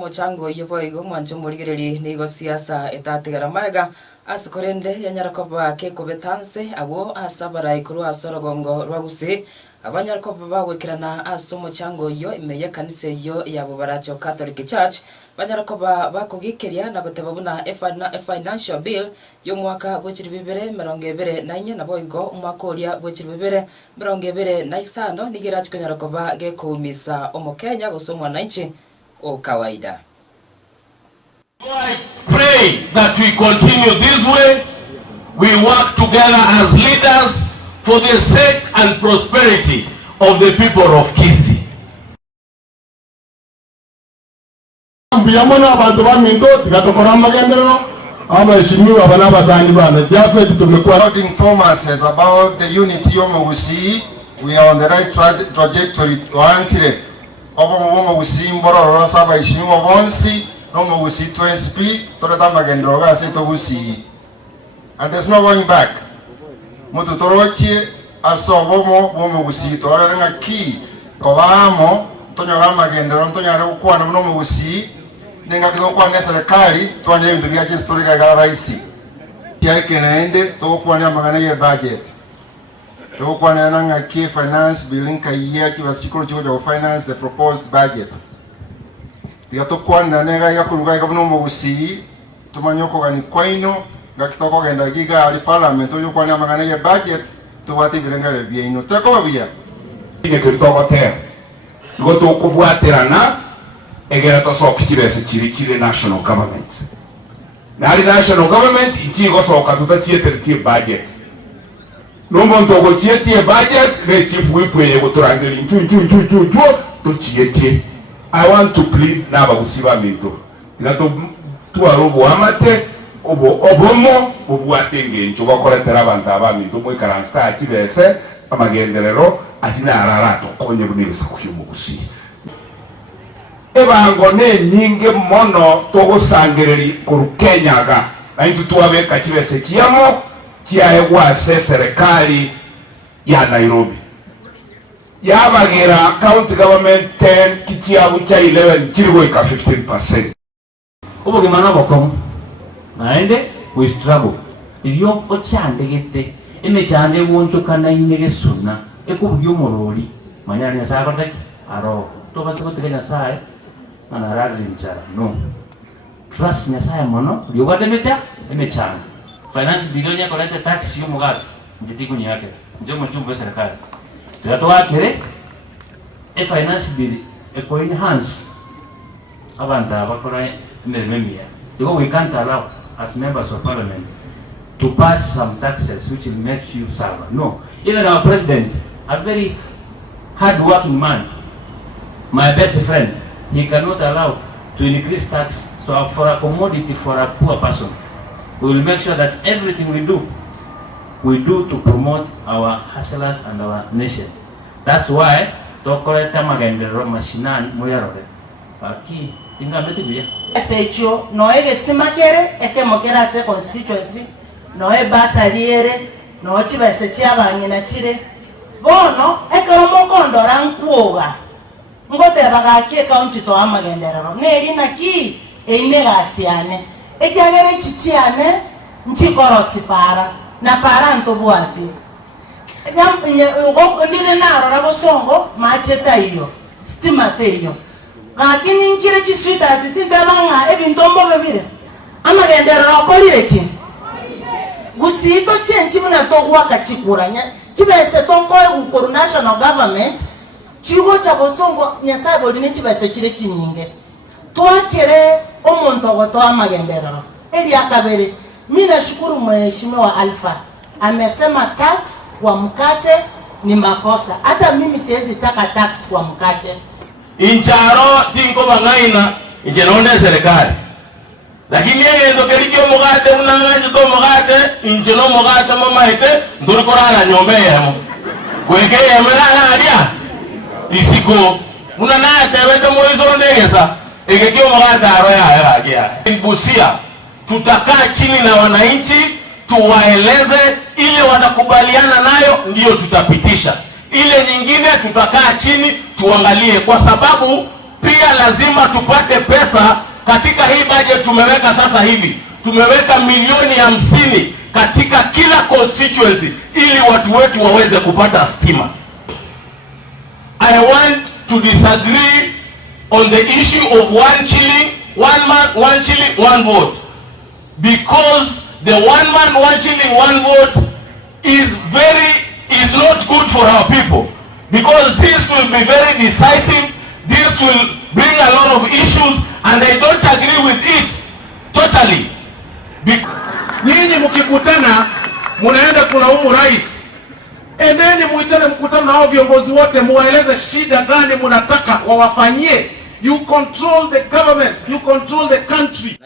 Mochango yivoigo mwancho murigiriri nigo siasa etatigara maega asikorende yanyarakoba kekobetanse abo asabara ikuru asorogongo rwagusi abanyarakoba bawekirana aso mochango yo imeye kanise yo yabo baracho Catholic Church banyarakoba bakogikiria na gotebabuna financial bill yo mwaka bwechiri 2024 na boigo umwaka uria bwechiri 2025 nigirachi kanyarakoba gekumisa omokenya gusomwa na nchi o kawaida. I pray that we continue this way. We work together as leaders for the sake and prosperity of the people of Kisii. To inform us about the unity of Kisii, we are on the right trajectory to answer it. Obo Kisii mbororo saba ishimi wabonsi no Kisii 20p toreta magendroga sito Kisii, and there's no going back. Mutu torochi aso bomo Kisii torera ngaki kobamo tonyoga magendro ntonyara ukwana no Kisii ninga kidokwa ne serikali twanyere bintu bya historika ga raisi tiake naende tokwana magana ya budget tokwana nanga key finance billing kaiya kibasikulo cyo finance the proposed budget tokwana nega yakuruga ikabno Kisii tumanyoko gani kwaino ngakitoko genda giga ali parliament tokwana magana ya budget tubati birengale byino teko bya ine tulitoko te ngoto kubwaterana egera tosoka kibese kiri national government nali national government ichigo soka tutachietertie budget nombo ntogo chietie budget le chief wipwe guturangiri nchu tuchietie. I want to plead naba gusiba mito ilato tuarobo amate obomo obwatenge nchu bakoretera abantu abamito mwe karansta kibese amagenderero atina ararato konye bunirisa kuyumu Kisii ebango ne nyinge mono togosangereri kurukenyaga naintu tuwabeka kibese kiyamo kiyaegwase serikali ya Nairobi yabagira county government 10 kichiabu cha 11 chirigo ika 15%. Ubo gimana bokom naende we struggle iyo ochandegete emechande wonchokana inege suna ekubyo morori manyari asakotaki aro to basiko tiganya sae manarari nchara no trust nyasaye mono yogate emechana finance bilioni yako lete tax yo mugati njitiku nyake njo mchumbe serikali tuyato akere finance bill eko enhance abanda bakora memia because we can't allow as members of parliament to pass some taxes which will make you suffer. No, even our president, a very hard-working man, my best friend, he cannot allow to increase tax. So for a commodity, for a poor person, we will make sure that everything we do to promote our hustlers and our nation. That's why tokoleta magendero mashinani moyarore aki ingameti bia secho noege simakere ekemokera se constituency noe basaliere no chibese chiabanyina chire bono ekoromo kondora nkuoga ngote bagake county to amagenderero neri naki einegasiane ekyagere chichiane nchikorosi para na para ntobwati ndine naro rabosongo macheta iyo stimate iyo lakini nkire chiswita atitindabanga ebintombo bebire amagenderero akolire ki gusito chenchi muna togwa kachikuranya chibese tonko ukuru national government chigo cha bosongo nyasaye bodine chibese chire chinyinge twakere omuntu ogoto amagenderero eli akabere. Mimi nashukuru mheshimiwa Alpha amesema tax kwa mkate ni makosa. Hata mimi siwezi taka tax kwa mkate. Incharo tinko bangaina injenonde serikali. Lakini yeye ndo kelikyo mugate unangaje to mugate injeno mugate mama ite ndurikorana nyombe yemo. Kweke yemela alia. Isiko unanate wete moizo ndegesa ekekyo mugate aro ya agia. Busia tutakaa chini na wananchi tuwaeleze ile wanakubaliana nayo ndio tutapitisha. Ile nyingine tutakaa chini tuangalie, kwa sababu pia lazima tupate pesa. Katika hii budget tumeweka sasa hivi, tumeweka milioni 50 katika kila constituency ili watu wetu waweze kupata stima. I want to disagree on the issue of 1 shilling, 1 man, 1 shilling, 1 vote. Because the 1 man, 1 shilling, 1 vote is not good for our people. Because this will be very decisive, this will bring a lot of issues, and I don't agree with it totally. Nyinyi mkikutana munaenda kulaumu rais, endeni muitane mkutano na hao viongozi wote, muwaeleze shida gani munataka wawafanyie. You control the government, you control the country.